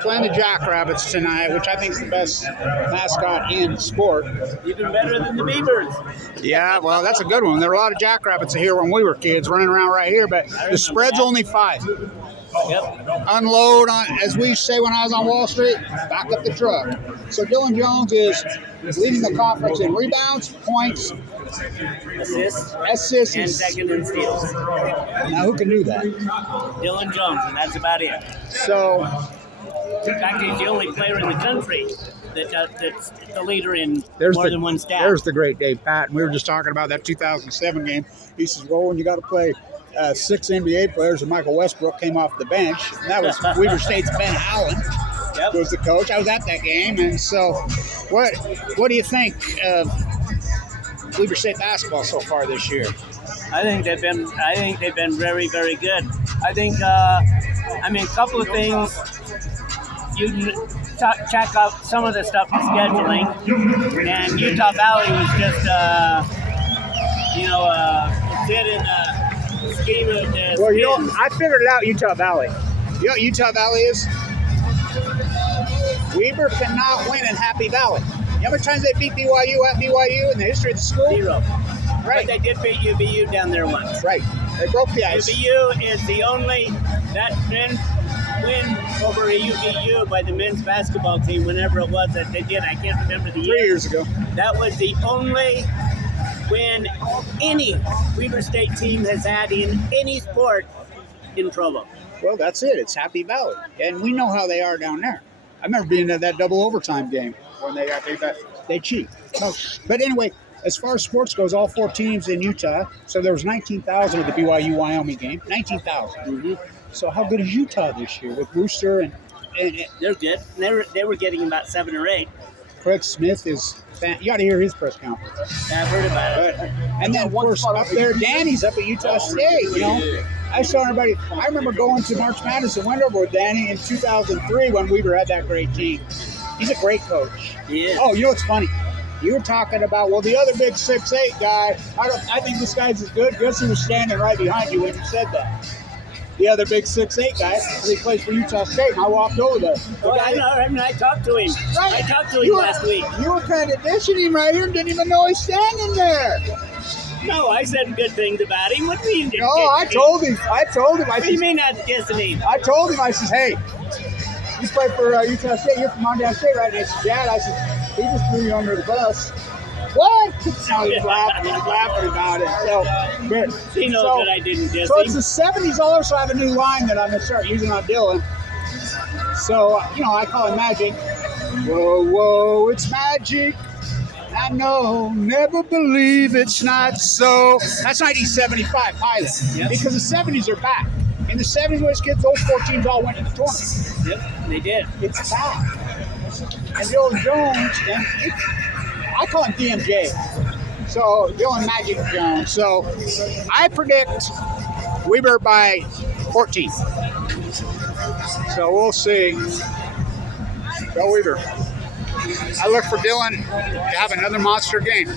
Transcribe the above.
playing the Jackrabbits tonight, which I think is the best mascot in sport. Even better than the Beavers. Yeah, well, that's a good one. There were a lot of Jackrabbits here when we were kids running around right here, but the spread's only 5. Yep. Unload on, as we say when I was on Wall Street, back up the truck. So Dillion Jones is leading the conference in rebounds, points, assists, and second in steals. Now who can do that? Dillion Jones, and that's about it. So, in fact, he's the only player in the country that's the leader in more than one stat. There's the great Dave Patton. We were just talking about that 2007 game. He says, well, when you got to play 6 NBA players, and Michael Westbrook came off the bench. And that was Weber State's Ben Allen. Yep. Was the coach. I was at that game, and so what do you think of Weber State basketball so far this year? I think they've been very, very good. I think a couple of things. You check out some of the stuff with scheduling, and Utah Valley was just did in the scheme of the. Well, I figured it out. Utah Valley. You know what Utah Valley is? Weber cannot win in Happy Valley. You know how many times they beat BYU at BYU in the history of the school? 0. Right. But they did beat UVU down there once. Right. They broke the ice. UVU is the only that men's win over a UVU by the men's basketball team, whenever it was that they did. I can't remember the year. 3 years ago. That was the only win any Weber State team has had in any sport in Provo. Well, that's it. It's Happy Valley. And we know how they are down there. I remember being at that double overtime game when they cheat. No. But anyway, as far as sports goes, all 4 teams in Utah. So there was 19,000 at the BYU-Wyoming game. 19,000. Mm-hmm. So how good is Utah this year with Wooster and they're good. They were getting about 7 or 8. Craig Smith is you got to hear his press conference. Yeah, I've heard about it. And then, of course, up there, Danny's up at Utah State, you know. I saw everybody. I remember going to March Madness in Wendover with Danny in 2003 when Weber had that great team. He's a great coach. Yeah. Oh, you know what's funny? You were talking about, well, the other big 6'8" guy, I think this guy's as good. Guess he was standing right behind you when you said that. The other big 6'8" guy, he plays for Utah State, and I walked over there. I talked to him. Right. I talked to him last week. You were kind of dishing him right here and didn't even know he's standing there. No, I said good things about him. What do you mean? No, I told him. What do you mean not kissing him? I told him. I said, hey, you play for Utah State. You're from Montana State, right? And I said, Dad, I said, he just threw you under the bus. What? No, he's laughing. He's laughing about it. So, he knows that I didn't diss him. So it's the 70s also. I have a new line that I'm going to start using on Dillion. So, I call it magic. Whoa, whoa, it's magic. I know, never believe it's not so. That's 1975 Pilot. Yep. Because the 70s are back. In the 70s, those kids, those 4 teams all went to the tournament. Yep, they did. It's back. And Dillion Jones, I call him DMJ. So, Dillion Magic Jones. So, I predict Weber by 14. So, we'll see. Go Weber. I look for Dillion to have another monster game.